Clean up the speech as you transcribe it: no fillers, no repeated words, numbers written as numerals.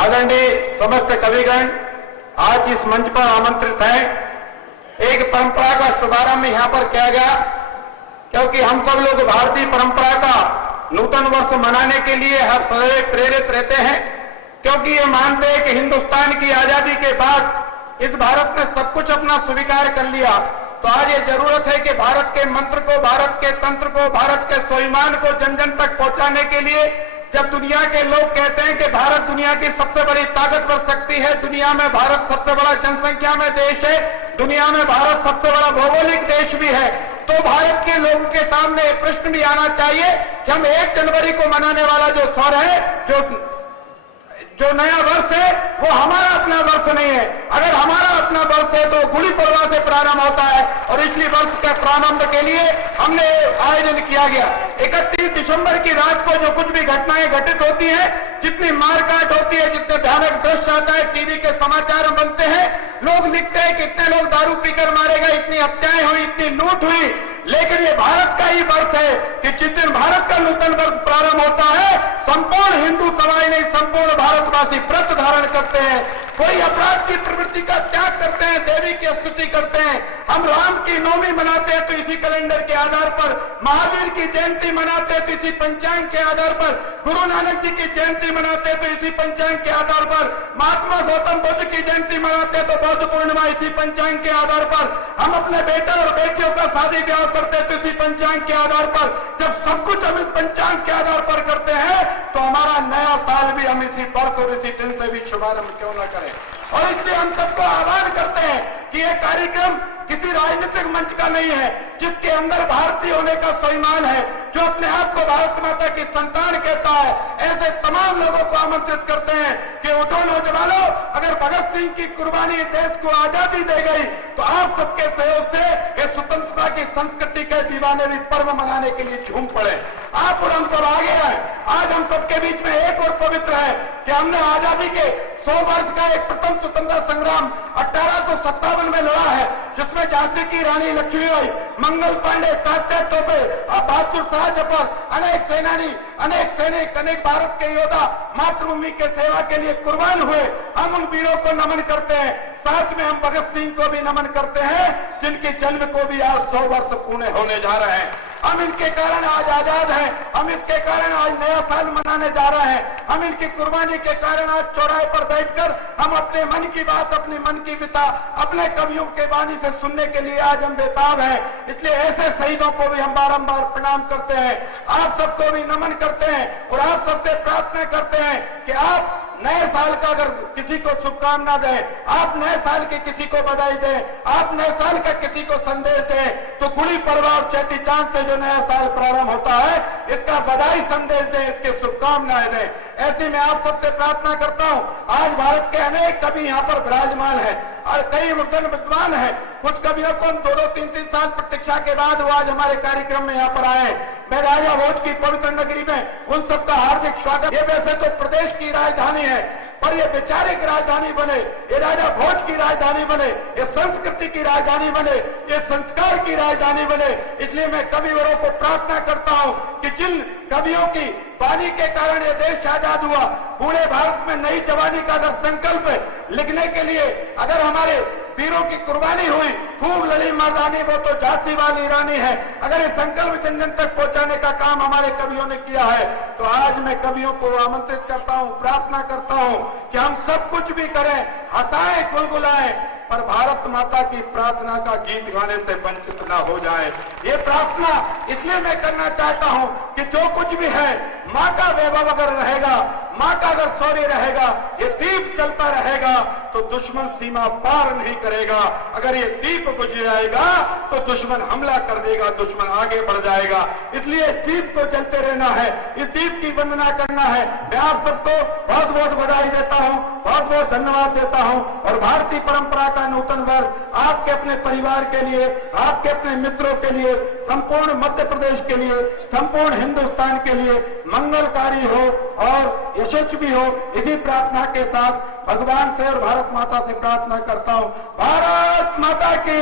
आदरणीय समस्त कविगण आज इस मंच पर आमंत्रित हैं। एक परंपरा का शुभारंभ यहां पर किया गया, क्योंकि हम सब लोग भारतीय परंपरा का नूतन वर्ष मनाने के लिए हर सदैव प्रेरित रहते हैं, क्योंकि ये मानते हैं कि हिंदुस्तान की आजादी के बाद इस भारत ने सब कुछ अपना स्वीकार कर लिया। तो आज ये जरूरत है कि भारत के मंत्र को, भारत के तंत्र को, भारत के स्वाभिमान को जन जन तक पहुंचाने के लिए, जब दुनिया के लोग कहते हैं कि भारत दुनिया की सबसे बड़ी ताकतवर शक्ति है, दुनिया में भारत सबसे बड़ा जनसंख्या में देश है, दुनिया में भारत सबसे बड़ा भौगोलिक देश भी है, तो भारत के लोगों के सामने प्रश्न भी आना चाहिए कि हम 1 जनवरी को मनाने वाला जो सौर है, जो नया वर्ष है, वो हमारा अपना वर्ष नहीं है। अगर हमारा अपना वर्ष है तो गुड़ी पड़वा से प्रारंभ होता है, और इसलिए वर्ष के प्रारंभ के लिए हमने आयोजन किया गया। 31 दिसंबर की रात को जो कुछ भी घटनाएं घटित होती हैं, जितनी मारकाट होती है, जितने भयानक दृश्य आता है, टीवी के समाचार बनते हैं, लोग लिखते हैं कि इतने लोग दारू पीकर मारे गए, इतनी हत्याएं हुई, इतनी लूट हुई, लेकिन ये भारत का ही वर्ष है कि जिस दिन भारत का नूतन वर्ष प्रारंभ होता है, संपूर्ण हिंदू समाज नहीं, संपूर्ण भारतवासी व्रत धारण करते हैं, कोई अपराध की प्रवृत्ति का त्याग करते हैं, देवी की स्तुति करते हैं। हम राम की नवमी मनाते हैं तो इसी कैलेंडर के आधार पर, महावीर की जयंती मनाते हैं तो इसी पंचांग के आधार पर, गुरु नानक जी की जयंती मनाते हैं तो इसी पंचांग के आधार पर, महात्मा गौतम बुद्ध की जयंती मनाते हैं तो बौद्ध पूर्णिमा इसी पंचांग के आधार पर, हम अपने बेटा और बेटियों का शादी ब्याह करते हैं तो इसी पंचांग के आधार पर। जब सब कुछ हम इस पंचांग के आधार पर करते हैं तो हमारा नया साल भी हम इसी वर्ष और इसी दिन से भी शुभारंभ क्यों न करें। और इसलिए हम सबको आह्वान करते हैं कि यह कार्यक्रम किसी राजनीतिक मंच का नहीं है, जिसके अंदर भारतीय होने का स्वाभिमान है, जो अपने आप को भारत माता की संतान कहता है, ऐसे तमाम लोगों को आमंत्रित करते हैं कि उठो नौजवानों, अगर भगत सिंह की कुर्बानी देश को आजादी दे गई तो आप सबके सहयोग से ये स्वतंत्रता की संस्कृति के दीवाने भी पर्व मनाने के लिए झूम पड़े। आप और हम सब आगे आए। आज हम सबके बीच में एक और पवित्र है कि हमने आजादी के 100 वर्ष का एक प्रथम स्वतंत्रता संग्राम 1857 में लड़ा है, जिसमें झांसी की रानी लक्ष्मीबाई, मंगल पांडे, तात्या टोपे, बहादुर शाह जफर, अनेक सेनानी, अनेक सैनिक, अनेक भारत के योद्धा मातृभूमि के सेवा के लिए कुर्बान हुए। हम उन वीरों को नमन करते हैं, साथ में हम भगत सिंह को भी नमन करते हैं, जिनके जन्म को भी आज 100 वर्ष पूरे होने जा रहे हैं। हम इनके कारण आज आजाद हैं, हम इसके कारण आज नया साल मनाने जा रहे हैं, हम इनकी कुर्बानी के कारण आज चौराहे पर बैठकर हम अपने मन की बात, अपने मन की विता, अपने कवियों के वाणी से सुनने के लिए आज हम बेताब हैं। इसलिए ऐसे शहीदों को भी हम बारंबार प्रणाम करते हैं, आप सबको भी नमन करते हैं और आप सबसे प्रार्थना करते हैं कि आप नए साल का अगर किसी को शुभकामना दें, आप नए साल की किसी को बधाई दें, आप नए साल का किसी को संदेश दें, तो गुड़ी पड़वा और चेटी चांद से जो नया साल प्रारंभ होता है, इसका बधाई संदेश दें, इसके शुभकामनाएं दें। ऐसे में आप सबसे प्रार्थना करता हूं, आज भारत के अनेक कवि यहां पर विराजमान हैं और कई मुद्दन विद्वान हैं। कुछ कवियों को हम 2-3 साल प्रतीक्षा के बाद वो आज हमारे कार्यक्रम में यहां पर आए। मैं राजा भोज की पवित्र नगरी में उन सबका हार्दिक स्वागत। ये वैसे तो प्रदेश की राजधानी है, पर ये वैचारिक राजधानी बने, ये राजा भोज की राजधानी बने, ये संस्कृति की राजधानी बने, ये संस्कार की राजधानी बने। इसलिए मैं कविवरों को प्रार्थना करता हूं कि जिन कवियों की वाणी के कारण ये देश आजाद हुआ, पूरे भारत में नई जवानी का अगर संकल्प लिखने के लिए अगर हमारे वीरों की कुर्बानी हुई, खूब लड़ी मर्दानी, वो तो झांसी वाली रानी है, अगर ये संकल्प जन जन तक पहुंचाने का काम हमारे कवियों ने किया है, तो आज मैं कवियों को आमंत्रित करता हूं, प्रार्थना करता हूं कि हम सब कुछ भी करें, हंसाएं, गुलगुलाएं, पर भारत माता की प्रार्थना का गीत गाने से वंचित न हो जाए। ये प्रार्थना इसलिए मैं करना चाहता हूं कि जो कुछ भी है, मां का वैभव अगर रहेगा, मां का अगर शौर्य रहेगा, ये दीप चलता रहेगा तो दुश्मन सीमा पार नहीं करेगा। अगर ये दीप बुझ जाएगा तो दुश्मन हमला कर देगा, दुश्मन आगे बढ़ जाएगा। इसलिए इस दीप को जलते रहना है, इस दीप की वंदना करना है। मैं आप सबको बहुत बहुत बधाई देता हूं, बहुत बहुत धन्यवाद देता हूं। और भारतीय परंपरा का नूतन वर्ष आपके अपने परिवार के लिए, आपके अपने मित्रों के लिए, संपूर्ण मध्य प्रदेश के लिए, संपूर्ण हिंदुस्तान के लिए मंगलकारी हो और यशस्वी हो, इसी प्रार्थना के साथ भगवान से और भारत माता से प्रार्थना करता हूं। भारत माता की